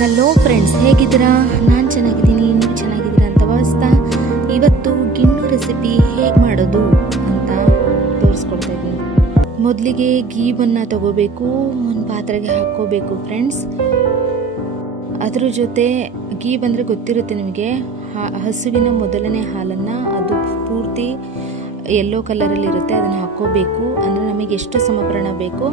Hello friends, ಹೇಗಿದ್ದೀರಾ? ನಾನು ಚೆನ್ನಾಗಿದ್ದೀನಿ, ನೀವು ಚೆನ್ನಾಗಿದ್ದೀರಾ ಅಂತ ಭಾವಿಸ್ತಾ ಇವತ್ತು ಗಿಣ್ಣು ರೆಸಿಪಿ ಹೇಗೆ ಮಾಡೋದು ಅಂತ ತೋರಿಸ್ಕೊಡ್ತಾ ಇದ್ದೀನಿ. ಮೊದಲಿಗೆ ಗೀವನ್ನು ತಗೋಬೇಕು, ಒಂದು ಪಾತ್ರೆಗೆ ಹಾಕ್ಕೋಬೇಕು ಫ್ರೆಂಡ್ಸ್. ಅದ್ರ ಜೊತೆ ಗೀ ಬಂದರೆ ಗೊತ್ತಿರುತ್ತೆ ನಿಮಗೆ, ಹಸುವಿನ ಮೊದಲನೇ ಹಾಲನ್ನು, ಅದು ಪೂರ್ತಿ ಯೆಲ್ಲೋ ಕಲರಲ್ಲಿ ಇರುತ್ತೆ, ಅದನ್ನು ಹಾಕ್ಕೋಬೇಕು. ಅಂದರೆ ನಮಗೆ ಎಷ್ಟು ಸಮಪ್ರಮಾಣ ಬೇಕೋ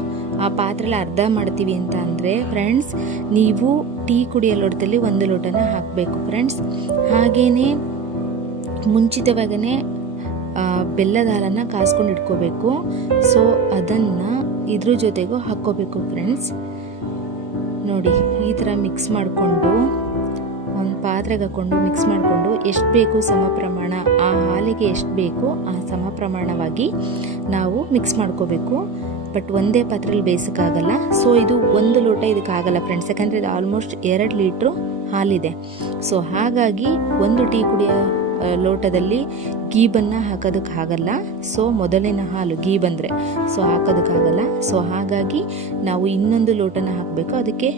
ಆ ಪಾತ್ರೆಯಲ್ಲಿ ಅರ್ಧ ಮಾಡ್ತೀವಿ ಅಂತ ಅಂದರೆ ಫ್ರೆಂಡ್ಸ್, ನೀವು ಟೀ ಕುಡಿಯೋ ಲೋಟದಲ್ಲಿ 1 ಲೋಟನ ಹಾಕಬೇಕು ಫ್ರೆಂಡ್ಸ್. ಹಾಗೆಯೇ ಮುಂಚಿತವಾಗೇ ಬೆಲ್ಲದ ಹಾಲನ್ನು ಕಾಸ್ಕೊಂಡು ಇಟ್ಕೋಬೇಕು. ಸೊ ಅದನ್ನು ಇದ್ರ ಜೊತೆಗೂ ಹಾಕ್ಕೋಬೇಕು ಫ್ರೆಂಡ್ಸ್. ನೋಡಿ, ಈ ಥರ ಮಿಕ್ಸ್ ಮಾಡಿಕೊಂಡು ಒಂದು ಪಾತ್ರೆಗೆ ಹಾಕ್ಕೊಂಡು ಮಿಕ್ಸ್ ಮಾಡಿಕೊಂಡು ಎಷ್ಟು ಬೇಕು ಸಮ ಪ್ರಮಾಣ, ಆ ಹಾಲಿಗೆ ಎಷ್ಟು ಬೇಕು ಆ ಸಮ ಪ್ರಮಾಣವಾಗಿ ನಾವು ಮಿಕ್ಸ್ ಮಾಡ್ಕೋಬೇಕು. ಬಟ್ ಒಂದೇ ಪಾತ್ರೆಯಲ್ಲಿ ಬೇಯಿಸೋಕ್ಕಾಗಲ್ಲ. ಸೊ ಇದು 1 ಲೋಟ ಇದಕ್ಕಾಗಲ್ಲ ಫ್ರೆಂಡ್ಸ್, ಯಾಕಂದರೆ ಇದು ಆಲ್ಮೋಸ್ಟ್ 2 ಲೀಟ್ರು ಹಾಲಿದೆ. ಸೊ ಹಾಗಾಗಿ 1 ಟೀ ಕುಡಿಯೋ ಲೋಟದಲ್ಲಿ ಗೀಬನ್ನು ಹಾಕೋದಕ್ಕಾಗಲ್ಲ. ಸೊ ಮೊದಲಿನ ಹಾಲು ಗೀ ಬಂದರೆ ಸೊ ಹಾಕೋದಕ್ಕಾಗಲ್ಲ. ಸೊ ಹಾಗಾಗಿ ನಾವು ಇನ್ನೊಂದು ಲೋಟನ ಹಾಕಬೇಕು. ಅದಕ್ಕೆ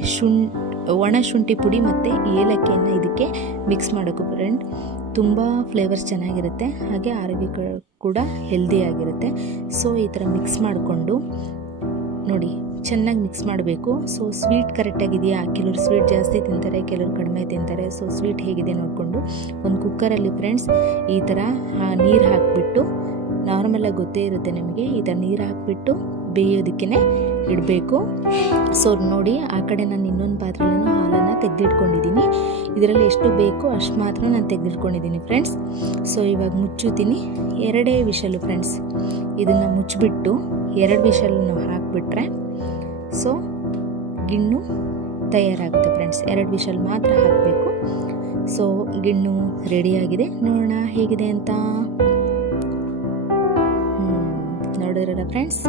ಒಣ ಶುಂಠಿ ಪುಡಿ ಮತ್ತು ಏಲಕ್ಕಿಯನ್ನು ಇದಕ್ಕೆ ಮಿಕ್ಸ್ ಮಾಡೋಕು ಫ್ರೆಂಡ್. ತುಂಬ ಫ್ಲೇವರ್ಸ್ ಚೆನ್ನಾಗಿರುತ್ತೆ, ಹಾಗೆ ಆರೋಗ್ಯ ಕೂಡ ಹೆಲ್ದಿಯಾಗಿರುತ್ತೆ. ಸೊ ಈ ಥರ ಮಿಕ್ಸ್ ಮಾಡಿಕೊಂಡು ನೋಡಿ, ಚೆನ್ನಾಗಿ ಮಿಕ್ಸ್ ಮಾಡಬೇಕು. ಸೊ ಸ್ವೀಟ್ ಕರೆಕ್ಟಾಗಿದೆಯಾ, ಕೆಲವರು ಸ್ವೀಟ್ ಜಾಸ್ತಿ ತಿಂತಾರೆ, ಕೆಲವರು ಕಡಿಮೆ ತಿಂತಾರೆ. ಸೊ ಸ್ವೀಟ್ ಹೇಗಿದೆ ನೋಡಿಕೊಂಡು ಒಂದು ಕುಕ್ಕರಲ್ಲಿ ಫ್ರೆಂಡ್ಸ್ ಈ ಥರ ನೀರು ಹಾಕಿಬಿಟ್ಟು, ನಾರ್ಮಲಾಗಿ ಗೊತ್ತೇ ಇರುತ್ತೆ ನಿಮಗೆ, ಈ ಥರ ನೀರು ಹಾಕಿಬಿಟ್ಟು ಬೇಯೋದಕ್ಕೆ ಇಡಬೇಕು. ಸೊ ನೋಡಿ, ಆ ಕಡೆ ನಾನು ಇನ್ನೊಂದು ಪಾತ್ರೆಯಲ್ಲಿ ಹಾಲನ್ನು ತೆಗೆದಿಟ್ಕೊಂಡಿದ್ದೀನಿ. ಇದರಲ್ಲಿ ಎಷ್ಟು ಬೇಕೋ ಅಷ್ಟು ಮಾತ್ರ ನಾನು ತೆಗೆದಿಟ್ಕೊಂಡಿದ್ದೀನಿ ಫ್ರೆಂಡ್ಸ್. ಸೊ ಇವಾಗ ಮುಚ್ಚುತ್ತೀನಿ. 2 ವಿಷಲು ಫ್ರೆಂಡ್ಸ್. ಇದನ್ನು ಮುಚ್ಚಿಬಿಟ್ಟು 2 ವಿಷಲ್ ನಾವು ಹಾಕಿಬಿಟ್ರೆ ಸೊ ಗಿಣ್ಣು ತಯಾರಾಗುತ್ತೆ ಫ್ರೆಂಡ್ಸ್. 2 ವಿಷಲ್ ಮಾತ್ರ ಹಾಕಬೇಕು. ಸೊ ಗಿಣ್ಣು ರೆಡಿಯಾಗಿದೆ, ನೋಡೋಣ ಹೇಗಿದೆ ಅಂತ. ನೋಡಿದ್ರಲ್ಲ ಫ್ರೆಂಡ್ಸ್,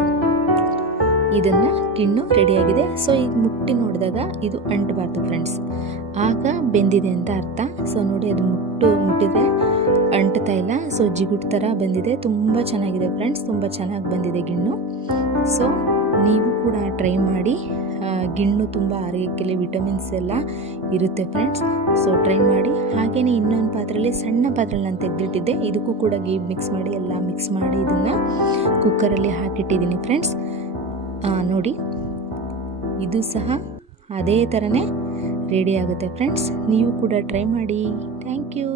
ಇದನ್ನು ಗಿಣ್ಣು ರೆಡಿಯಾಗಿದೆ. ಸೊ ಈಗ ಮುಟ್ಟಿ ನೋಡಿದಾಗ ಇದು ಅಂಟಬಾರ್ದು ಫ್ರೆಂಡ್ಸ್, ಆಗ ಬೆಂದಿದೆ ಅಂತ ಅರ್ಥ. ಸೊ ನೋಡಿ, ಅದು ಮುಟ್ಟಿದ್ರೆ ಅಂಟ್ತಾ ಇಲ್ಲ. ಸೊ ಜಿಗುಟ್ ಥರ ಬಂದಿದೆ, ತುಂಬ ಚೆನ್ನಾಗಿದೆ ಫ್ರೆಂಡ್ಸ್, ತುಂಬ ಚೆನ್ನಾಗಿ ಬಂದಿದೆ ಗಿಣ್ಣು. ಸೊ ನೀವು ಕೂಡ ಟ್ರೈ ಮಾಡಿ. ಗಿಣ್ಣು ತುಂಬ ಆರೋಗ್ಯಕ್ಕೆ ವಿಟಮಿನ್ಸ್ ಎಲ್ಲ ಇರುತ್ತೆ ಫ್ರೆಂಡ್ಸ್. ಸೊ ಟ್ರೈ ಮಾಡಿ. ಹಾಗೆಯೇ ಇನ್ನೊಂದು ಪಾತ್ರೆಯಲ್ಲಿ, ಸಣ್ಣ ಪಾತ್ರೆಯಲ್ಲಿ ನಾನು ತೆಗೆದಿಟ್ಟಿದ್ದೆ, ಇದಕ್ಕೂ ಕೂಡ ಗೀ ಮಿಕ್ಸ್ ಮಾಡಿ ಎಲ್ಲ ಮಿಕ್ಸ್ ಮಾಡಿ ಇದನ್ನು ಕುಕ್ಕರಲ್ಲಿ ಹಾಕಿಟ್ಟಿದ್ದೀನಿ ಫ್ರೆಂಡ್ಸ್. ನೋಡಿ, ಇದು ಸಹ ಅದೇ ಥರನೇ ರೆಡಿ ಆಗುತ್ತೆ ಫ್ರೆಂಡ್ಸ್. ನೀವು ಕೂಡ ಟ್ರೈ ಮಾಡಿ. Thank you.